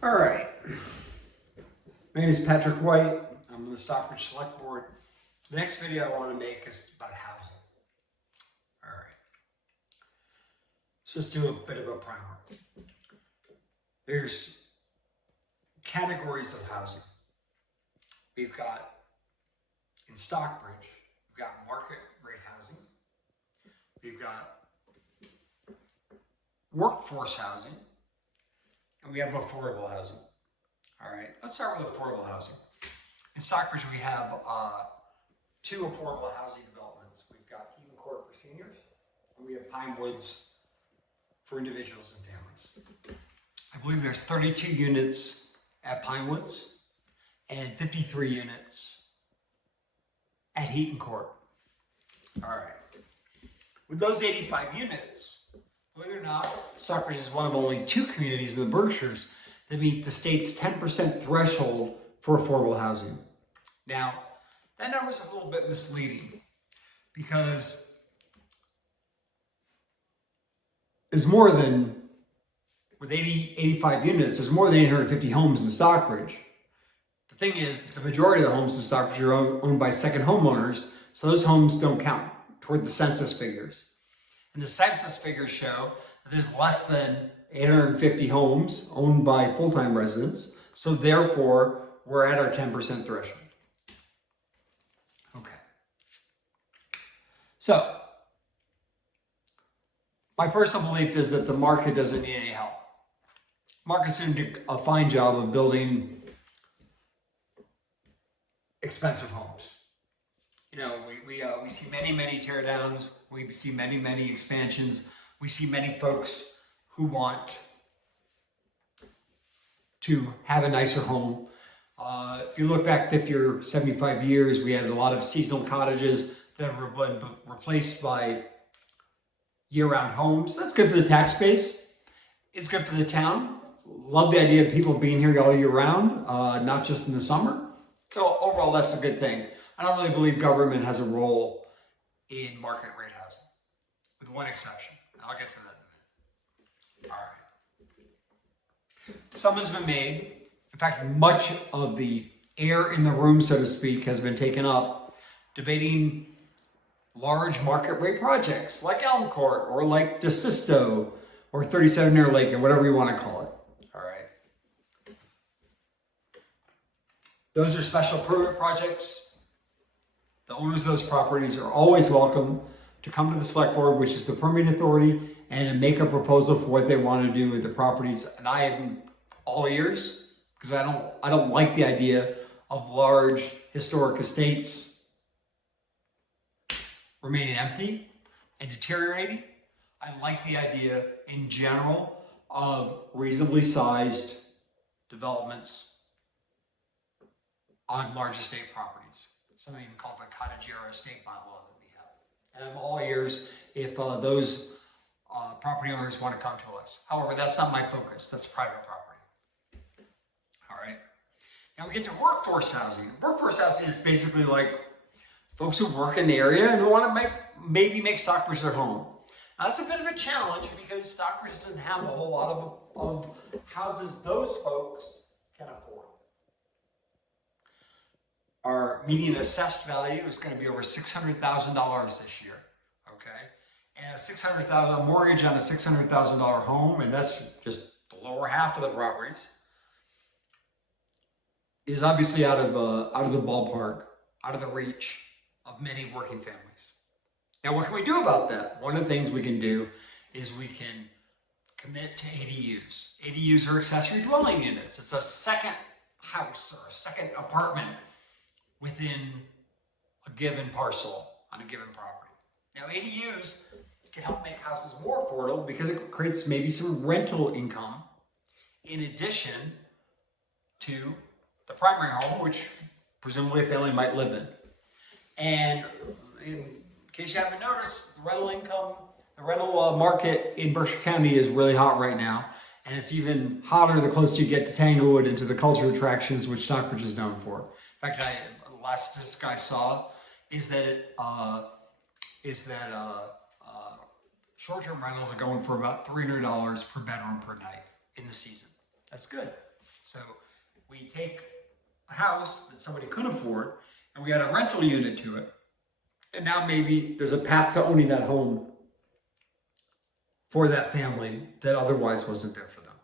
All right. My name is Patrick White. I'm on the Stockbridge Selectboard. The next video I want to make is about housing. All right. Let's just do a bit of a primer. There's categories of housing. We've got, in Stockbridge, we've got market rate housing. We've got workforce housing. And we have affordable housing. All right, let's start with affordable housing. In Stockbridge, we have two affordable housing developments. We've got Hayden Court for seniors, and we have Pine Woods for individuals and families. I believe there's 32 units at Pine Woods and 53 units at Hayden Court. All right. With those 85 units, believe it or not, Stockbridge is one of only two communities in the Berkshires that meet the state's 10% threshold for affordable housing. Now, that number is a little bit misleading because there's more than, with 85 units, there's more than 850 homes in Stockbridge. The thing is, the majority of the homes in Stockbridge are owned by second homeowners, so those homes don't count toward the census figures. And the census figures show that there's less than 850 homes owned by full-time residents, so therefore we're at our 10% threshold. Okay. So, my personal belief is that the market doesn't need any help. Market's doing a fine job of building expensive homes. You know, we see many tear downs. We see many expansions. We see many folks who want to have a nicer home. If you look back 50 or 75 years, we had a lot of seasonal cottages that were replaced by year-round homes. That's good for the tax base. It's good for the town. Love the idea of people being here all year round, not just in the summer. So overall, that's a good thing. I don't really believe government has a role in market rate housing, with one exception. I'll get to that in a minute. All right. Some has been made. In fact, much of the air in the room, so to speak, has been taken up debating large market rate projects like Elm Court or like DeSisto or 37 Near Lake or whatever you want to call it. All right. Those are special permit projects. The owners of those properties are always welcome to come to the select board, which is the permitting authority, and make a proposal for what they want to do with the properties. And I am all ears because I don't like the idea of large historic estates remaining empty and deteriorating. I like the idea in general of reasonably sized developments on large estate properties. Something called the cottage era estate bylaw that we have. And I'm all ears if those property owners want to come to us. However, that's not my focus. That's private property. All right. Now we get to workforce housing. Workforce housing is basically like folks who work in the area and who want to maybe make Stockbridge their home. Now that's a bit of a challenge because Stockbridge doesn't have a whole lot of houses those folks can afford. Our median assessed value is going to be over $600,000 this year, okay? And a mortgage on a $600,000 home, and that's just the lower half of the properties, is obviously out of the ballpark, out of the reach of many working families. Now, what can we do about that? One of the things we can do is we can commit to ADUs. ADUs are accessory dwelling units. It's a second house or a second apartment within a given parcel on a given property. Now, ADUs can help make houses more affordable because it creates maybe some rental income in addition to the primary home, which presumably a family might live in. And in case you haven't noticed, the rental market in Berkshire County is really hot right now. And it's even hotter the closer you get to Tanglewood and to the cultural attractions which Stockbridge is known for. In fact, the last statistic I saw is that short-term rentals are going for about $300 per bedroom per night in the season. That's good. So we take a house that somebody could afford and we add a rental unit to it. And now maybe there's a path to owning that home for that family that otherwise wasn't there for them.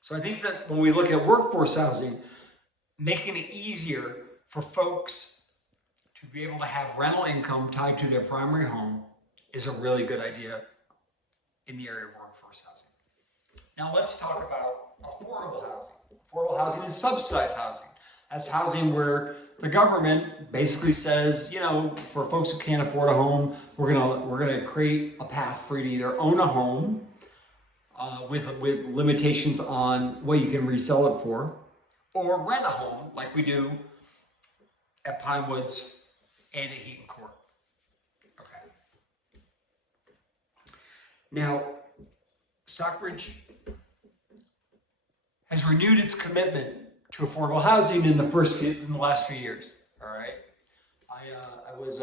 So I think that when we look at workforce housing, making it easier for folks to be able to have rental income tied to their primary home is a really good idea in the area of workforce housing. Now let's talk about affordable housing. Affordable housing is subsidized housing. That's housing where the government basically says, you know, for folks who can't afford a home, we're gonna create a path for you to either own a home with limitations on what you can resell it for, or rent a home like we do at Pinewoods and at Hayden Court. Okay. Now, Stockbridge has renewed its commitment to affordable housing in the last few years. All right, I was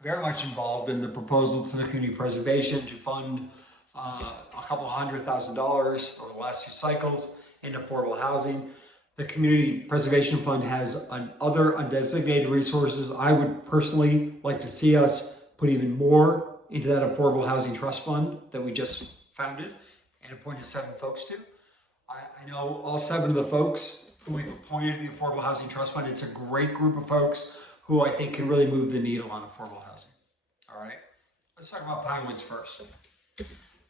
very much involved in the proposal to the community preservation to fund a couple $100,000 over the last few cycles into affordable housing. The Community Preservation Fund has other undesignated resources. I would personally like to see us put even more into that Affordable Housing Trust Fund that we just founded and appointed 7 folks to. I know all 7 of the folks who we've appointed to the Affordable Housing Trust Fund. It's a great group of folks who I think can really move the needle on affordable housing. All right, let's talk about Pinewoods first.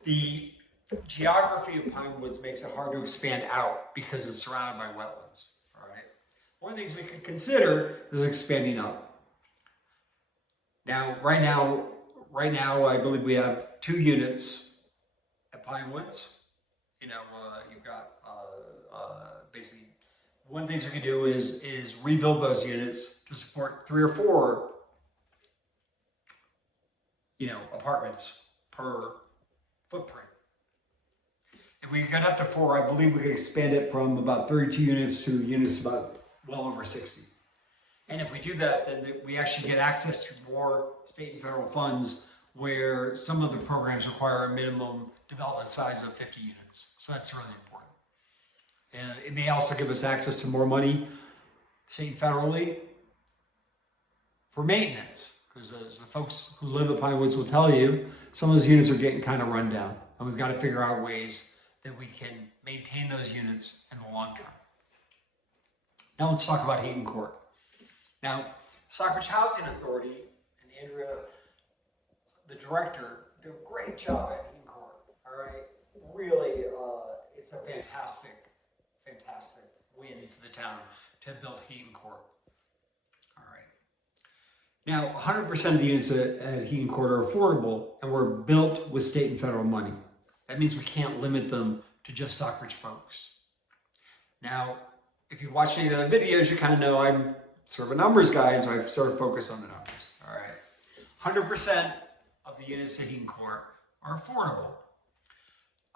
The geography of Pinewoods makes it hard to expand out because it's surrounded by wetlands. All right, one of the things we could consider is expanding up. Now, right now, I believe we have 2 units at Pinewoods. You know, you've got basically one of the things we can do is rebuild those units to support 3 or 4, you know, apartments per footprint. If we got up to 4, I believe we could expand it from about 32 units to units about well over 60. And if we do that, then we actually get access to more state and federal funds where some of the programs require a minimum development size of 50 units. So that's really important. And it may also give us access to more money, state and federally, for maintenance. Because as the folks who live at Pinewoods will tell you, some of those units are getting kind of run down. And we've got to figure out ways that we can maintain those units in the long term. Now let's talk about Hayden Court. Now, Stockbridge Housing Authority and Andrea, the director, did a great job at Hayden Court. All right, really, it's a fantastic win for the town to have built Hayden Court. All right. Now, 100% of the units at Hayden Court are affordable and were built with state and federal money. That means we can't limit them to just Stockbridge folks. Now, if you watch any of the videos, you kind of know I'm sort of a numbers guy, so I sort of focus on the numbers. All right. 100% of the units at Hayden Court are affordable.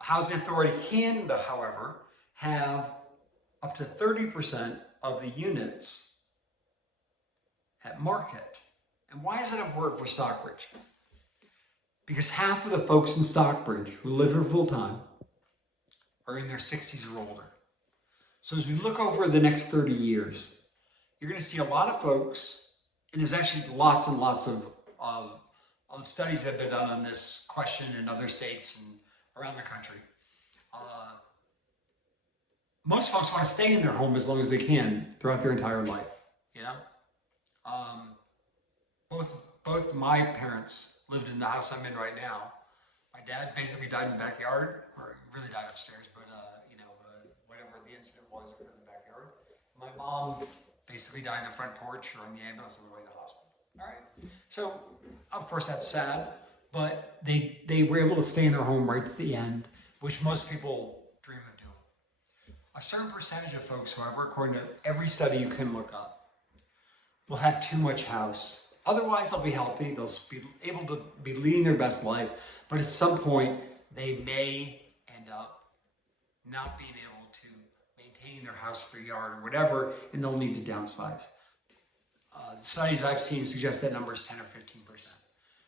A housing authority can, however, have up to 30% of the units at market. And why is that important for Stockbridge? Because half of the folks in Stockbridge who live here full time are in their 60s or older. So as we look over the next 30 years, you're going to see a lot of folks, and there's actually lots and lots of studies that have been done on this question in other states and around the country. Most folks want to stay in their home as long as they can throughout their entire life, you know? Both my parents lived in the house I'm in right now. My dad basically died in the backyard, or really died upstairs, but whatever the incident was in the backyard. My mom basically died in the front porch or in the ambulance on the way to the hospital. All right. So of course that's sad, but they were able to stay in their home right to the end, which most people dream of doing. A certain percentage of folks, however, according to every study you can look up, will have too much house. Otherwise, they'll be healthy. They'll be able to be leading their best life. But at some point, they may end up not being able to maintain their house, their yard, or whatever, and they'll need to downsize. The studies I've seen suggest that number is 10 or 15%.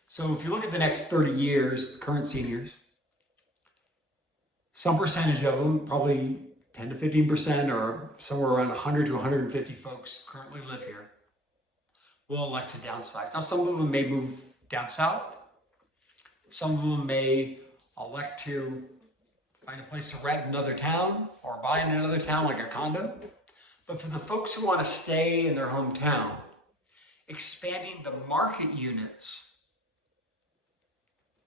So if you look at the next 30 years, the current seniors, some percentage of them, probably 10 to 15% or somewhere around 100 to 150 folks currently live here will elect to downsize. Now, some of them may move down south. Some of them may elect to find a place to rent in another town or buy in another town like a condo. But for the folks who want to stay in their hometown, expanding the market units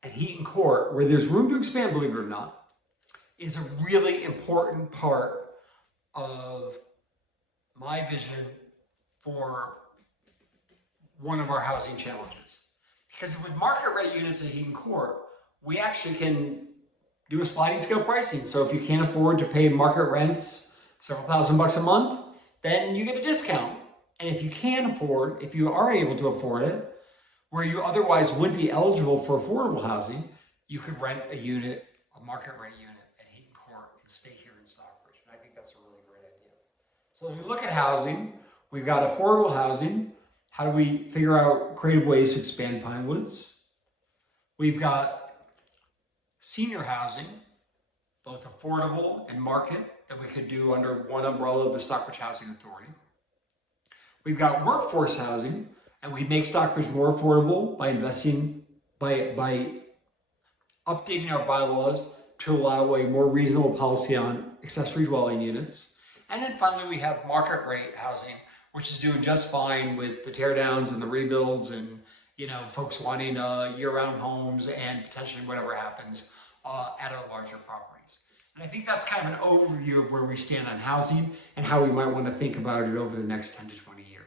at Hayden Court, where there's room to expand, believe it or not, is a really important part of my vision for one of our housing challenges. Because with market rate units at Hayden Court, we actually can do a sliding scale pricing. So if you can't afford to pay market rents, several $1,000s a month, then you get a discount. And if you can afford, if you are able to afford it, where you otherwise wouldn't be eligible for affordable housing, you could rent a unit, a market rate unit at Hayden Court and stay here in Stockbridge. And I think that's a really great idea. So if we look at housing, we've got affordable housing. How do we figure out creative ways to expand Pinewoods? We've got senior housing, both affordable and market, that we could do under one umbrella of the Stockbridge Housing Authority. We've got workforce housing, and we make Stockbridge more affordable by investing, by updating our bylaws to allow a more reasonable policy on accessory dwelling units. And then finally, we have market rate housing, which is doing just fine with the tear downs and the rebuilds and, folks wanting year-round homes and potentially whatever happens at our larger properties. And I think that's kind of an overview of where we stand on housing and how we might want to think about it over the next 10 to 20 years.